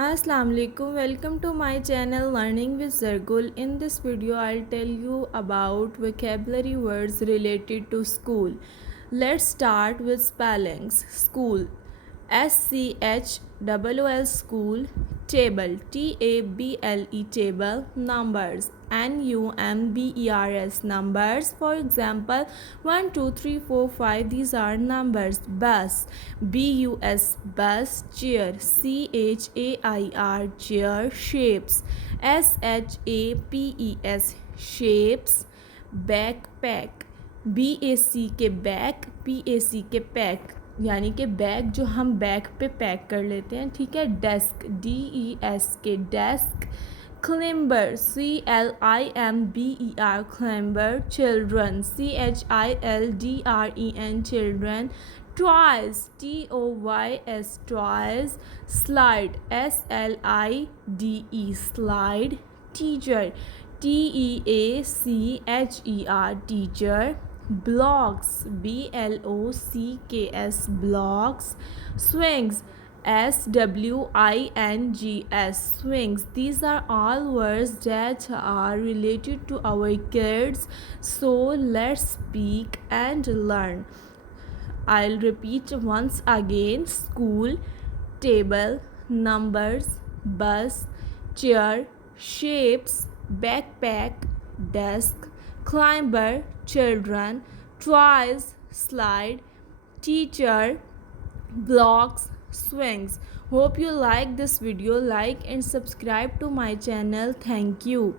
Assalamu alaikum, welcome to my channel Learning with Zargull. In this video I'll tell you about vocabulary words related to school. Let's start with spellings. School, SCHOOL, school. Table, TABLE, table. Numbers, NUMBERS, numbers. For example, 1 2 3 4 5, these are numbers. Bus, BUS, bus. Chair, CHAIR, chair. Shapes, SHAPES, shapes. Backpack, BAC के back, PAC के pack, यानी कि bag जो हम bag पे pack कर लेते हैं, ठीक है. Desk, DES K desk. Climber, CLIMBER, climber. Children, CHILDREN, children. Toys, TOYS, toys. Slide, SLIDE, slide. Teacher, TEACHER, teacher. Blocks, BLOCKS, blocks. Swings, SWINGS, swings. These are all words that are related to our kids. So let's speak and learn. I'll repeat once again. School, table, numbers, bus, chair, shapes, backpack, desk, climber, children, toys, slide, teacher, blocks, swings. Hope you like this video. Like and subscribe to my channel. Thank you.